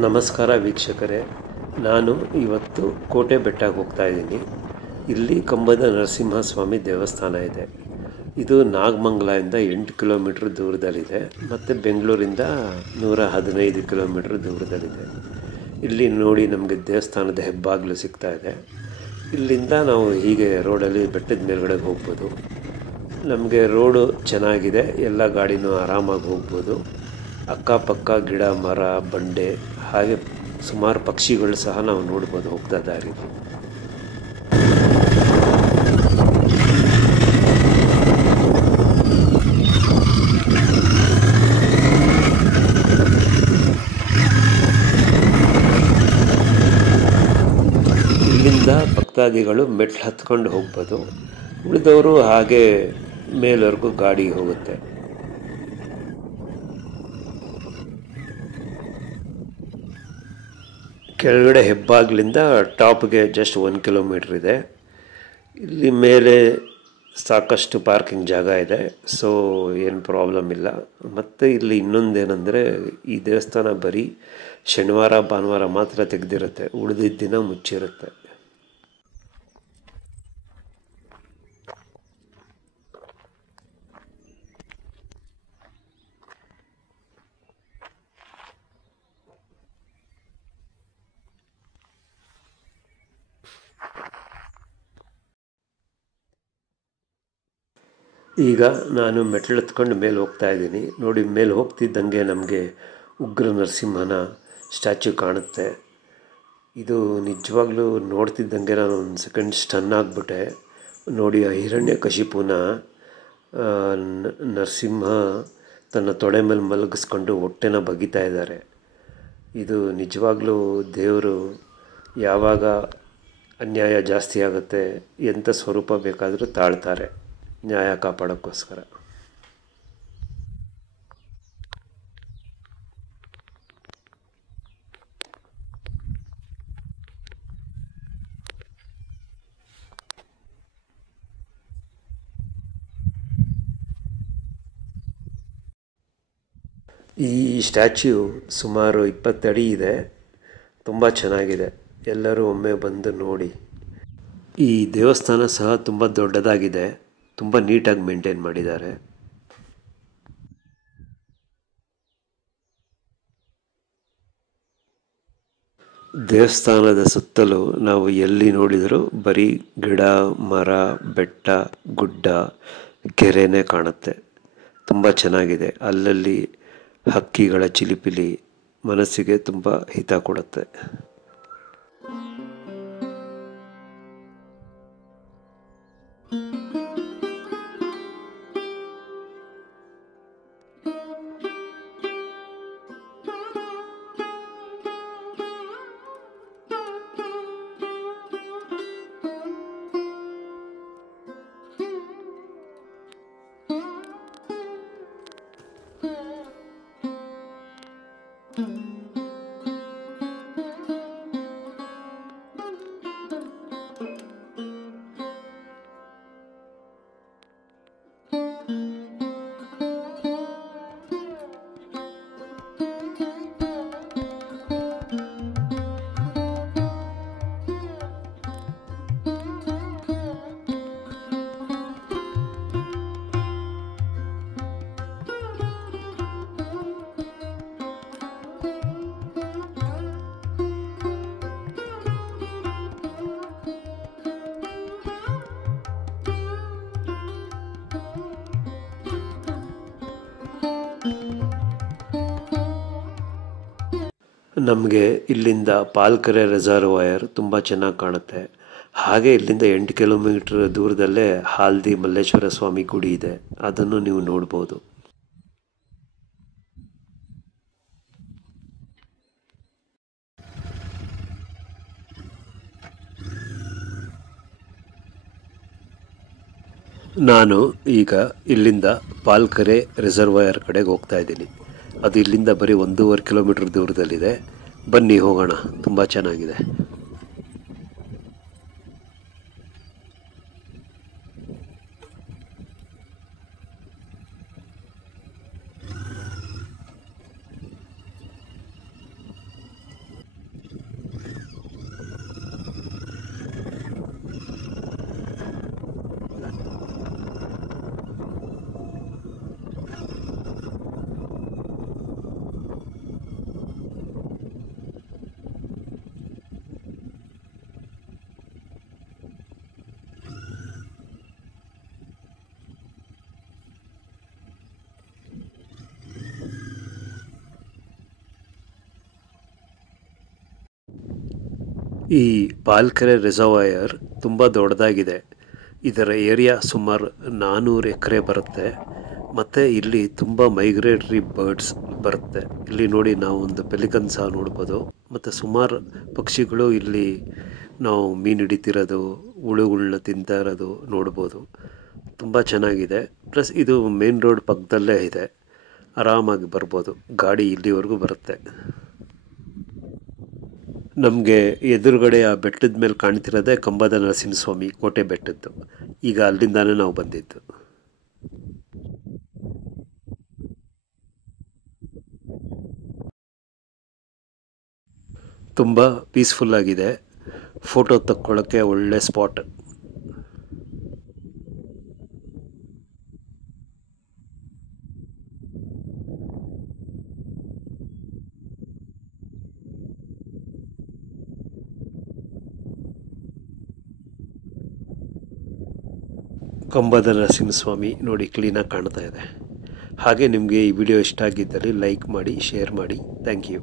ನಮಸ್ಕಾರ ವೀಕ್ಷಕರೇ, ನಾನು ಇವತ್ತು ಕೋಟೆ ಬೆಟ್ಟಕ್ಕೆ ಹೋಗ್ತಾ ಇದ್ದೀನಿ. ಇಲ್ಲಿ ಕಂಬದ ನರಸಿಂಹಸ್ವಾಮಿ ದೇವಸ್ಥಾನ ಇದೆ. ಇದು ನಾಗಮಂಗಲದಿಂದ 8 ಕಿಲೋಮೀಟ್ರ್ ದೂರದಲ್ಲಿದೆ ಮತ್ತು ಬೆಂಗಳೂರಿಂದ 115 ಕಿಲೋಮೀಟ್ರ್ ದೂರದಲ್ಲಿದೆ. ಇಲ್ಲಿ ನೋಡಿ ನಮಗೆ ದೇವಸ್ಥಾನದ ಹೆಬ್ಬಾಗಿಲು ಸಿಗ್ತಾ ಇದೆ. ಇಲ್ಲಿಂದ ನಾವು ಹೀಗೆ ರೋಡಲ್ಲಿ ಬೆಟ್ಟದ ಮೇಲ್ಗಡೆ ಹೋಗ್ಬೋದು. ನಮಗೆ ರೋಡು ಚೆನ್ನಾಗಿದೆ, ಎಲ್ಲ ಗಾಡಿನೂ ಆರಾಮಾಗಿ ಹೋಗ್ಬೋದು. ಅಕ್ಕಪಕ್ಕ ಗಿಡ ಮರ ಬಂಡೆ ಹಾಗೆ ಸುಮಾರು ಪಕ್ಷಿಗಳು ಸಹ ನಾವು ನೋಡ್ಬೋದು ಹೋಗ್ತಾ ದಾರಿಲಿ. ಇಲ್ಲಿಂದ ಭಕ್ತಾದಿಗಳು ಮೆಟ್ಲು ಹತ್ಕೊಂಡು ಹೋಗ್ಬೋದು, ಉಳಿದವರು ಹಾಗೆ ಮೇಲ್ವರೆಗೂ ಗಾಡಿ ಹೋಗುತ್ತೆ. ಕೆಳಗಡೆ ಹೆಬ್ಬಾಗಿಲಿಂದ ಟಾಪ್ಗೆ ಜಸ್ಟ್ 1 ಕಿಲೋಮೀಟ್ರ್ ಇದೆ. ಇಲ್ಲಿ ಮೇಲೆ ಸಾಕಷ್ಟು ಪಾರ್ಕಿಂಗ್ ಜಾಗ ಇದೆ, ಸೊ ಏನು ಪ್ರಾಬ್ಲಮ್ ಇಲ್ಲ. ಮತ್ತು ಇಲ್ಲಿ ಇನ್ನೊಂದೇನೆಂದರೆ, ಈ ದೇವಸ್ಥಾನ ಬರೀ ಶನಿವಾರ ಭಾನುವಾರ ಮಾತ್ರ ತೆಗೆದಿರುತ್ತೆ, ಉಳಿದಿದ್ದ ದಿನ ಮುಚ್ಚಿರುತ್ತೆ. ಈಗ ನಾನು ಮೆಟ್ಲು ಹತ್ಕೊಂಡು ಮೇಲೆ ಹೋಗ್ತಾ ಇದ್ದೀನಿ. ನೋಡಿ, ಮೇಲೆ ಹೋಗ್ತಿದ್ದಂಗೆ ನಮಗೆ ಉಗ್ರ ನರಸಿಂಹನ ಸ್ಟ್ಯಾಚ್ಯೂ ಕಾಣುತ್ತೆ. ಇದು ನಿಜವಾಗ್ಲೂ ನೋಡ್ತಿದ್ದಂಗೆ ನಾನು ಒಂದು ಸೆಕೆಂಡ್ ಸ್ಟನ್ ಆಗಿಬಿಟ್ಟೆ. ನೋಡಿ, ಆ ಹಿರಣ್ಯಕಶಿಪುನ ನರಸಿಂಹ ತನ್ನ ತೊಡೆ ಮೇಲೆ ಮಲಗಿಸ್ಕೊಂಡು ಹೊಟ್ಟೆನ ಬಗಿತಾ ಇದ್ದಾರೆ. ಇದು ನಿಜವಾಗ್ಲೂ ದೇವರು ಯಾವಾಗ ಅನ್ಯಾಯ ಜಾಸ್ತಿ ಆಗುತ್ತೆ, ಎಂಥ ಸ್ವರೂಪ ಬೇಕಾದರೂ ತಾಳ್ತಾರೆ ನ್ಯಾಯ ಕಾಪಾಡೋಕ್ಕೋಸ್ಕರ. ಈ ಸ್ಟ್ಯಾಚ್ಯೂ ಸುಮಾರು 20 ಅಡಿ ಇದೆ, ತುಂಬ ಚೆನ್ನಾಗಿದೆ. ಎಲ್ಲರೂ ಒಮ್ಮೆ ಬಂದು ನೋಡಿ. ಈ ದೇವಸ್ಥಾನ ಸಹ ತುಂಬ ದೊಡ್ಡದಾಗಿದೆ, ತುಂಬ ನೀಟಾಗಿ ಮೇಂಟೈನ್ ಮಾಡಿದ್ದಾರೆ. ದೇವಸ್ಥಾನದ ಸುತ್ತಲೂ ನಾವು ಎಲ್ಲಿ ನೋಡಿದರೂ ಬರೀ ಗಿಡ ಮರ ಬೆಟ್ಟ ಗುಡ್ಡ ಕೆರೆನೇ ಕಾಣುತ್ತೆ. ತುಂಬ ಚೆನ್ನಾಗಿದೆ. ಅಲ್ಲಲ್ಲಿ ಹಕ್ಕಿಗಳ ಚಿಲಿಪಿಲಿ ಮನಸ್ಸಿಗೆ ತುಂಬ ಹಿತ ಕೊಡುತ್ತೆ. ನಮಗೆ ಇಲ್ಲಿಂದ ಪಾಲ್ಕೆರೆ ರೆಸರ್ವಾಯರ್ ತುಂಬ ಚೆನ್ನಾಗಿ ಕಾಣುತ್ತೆ. ಹಾಗೆ ಇಲ್ಲಿಂದ 8 ಕಿಲೋಮೀಟ್ರ್ ದೂರದಲ್ಲೇ ಹಾಲ್ದಿ ಮಲ್ಲೇಶ್ವರ ಸ್ವಾಮಿ ಗುಡಿ ಇದೆ, ಅದನ್ನು ನೀವು ನೋಡ್ಬೋದು. ನಾನು ಈಗ ಇಲ್ಲಿಂದ ಪಾಲ್ಕೆರೆ ರಿಸರ್ವಾಯರ್ ಕಡೆಗೆ ಹೋಗ್ತಾ ಇದ್ದೀನಿ. ಅದು ಇಲ್ಲಿಂದ ಬರೀ 1.5 ಕಿಲೋಮೀಟ್ರ್ ದೂರದಲ್ಲಿದೆ. ಬನ್ನಿ ಹೋಗೋಣ, ತುಂಬ ಚೆನ್ನಾಗಿದೆ. ಈ ಪಾಲ್ಕೆರೆ ರಿಸರ್ವಾಯರ್ ತುಂಬ ದೊಡ್ಡದಾಗಿದೆ. ಇದರ ಏರಿಯಾ ಸುಮಾರು 400 ಎಕರೆ ಬರುತ್ತೆ. ಮತ್ತು ಇಲ್ಲಿ ತುಂಬ ಮೈಗ್ರೇಟರಿ ಬರ್ಡ್ಸ್ ಬರುತ್ತೆ. ಇಲ್ಲಿ ನೋಡಿ ನಾವು ಒಂದು ಪೆಲಿಕನ್ ಸಹ ನೋಡ್ಬೋದು. ಮತ್ತು ಸುಮಾರು ಪಕ್ಷಿಗಳು ಇಲ್ಲಿ ನಾವು ಮೀನು ಹಿಡಿತಿರೋದು, ಹುಳುಗಳ್ನ ತಿಂತಾ ಇರೋದು ನೋಡ್ಬೋದು. ತುಂಬ ಚೆನ್ನಾಗಿದೆ. ಪ್ಲಸ್ ಇದು ಮೇನ್ ರೋಡ್ ಪಕ್ಕದಲ್ಲೇ ಇದೆ, ಆರಾಮಾಗಿ ಬರ್ಬೋದು. ಗಾಡಿ ಇಲ್ಲಿವರೆಗೂ ಬರುತ್ತೆ. ನಮಗೆ ಎದುರುಗಡೆ ಆ ಬೆಟ್ಟದ ಮೇಲೆ ಕಾಣ್ತಿರೋದೇ ಕಂಬದ ನರಸಿಂಹಸ್ವಾಮಿ ಕೋಟೆ ಬೆಟ್ಟದ್ದು. ಈಗ ಅಲ್ಲಿಂದಾನೇ ನಾವು ಬಂದಿದ್ದು. ತುಂಬ ಪೀಸ್ಫುಲ್ಲಾಗಿದೆ. ಫೋಟೋ ತಕ್ಕೊಳ್ಳೋಕ್ಕೆ ಒಳ್ಳೆ ಸ್ಪಾಟ್. ಕಂಬದ ನರಸಿಂಹಸ್ವಾಮಿ ನೋಡಿ ಕ್ಲೀನಾಗಿ ಕಾಣ್ತಾ ಇದೆ. ಹಾಗೆ ನಿಮಗೆ ಈ ವಿಡಿಯೋ ಇಷ್ಟ ಆಗಿದ್ದಲ್ಲಿ ಲೈಕ್ ಮಾಡಿ, ಶೇರ್ ಮಾಡಿ. Thank you.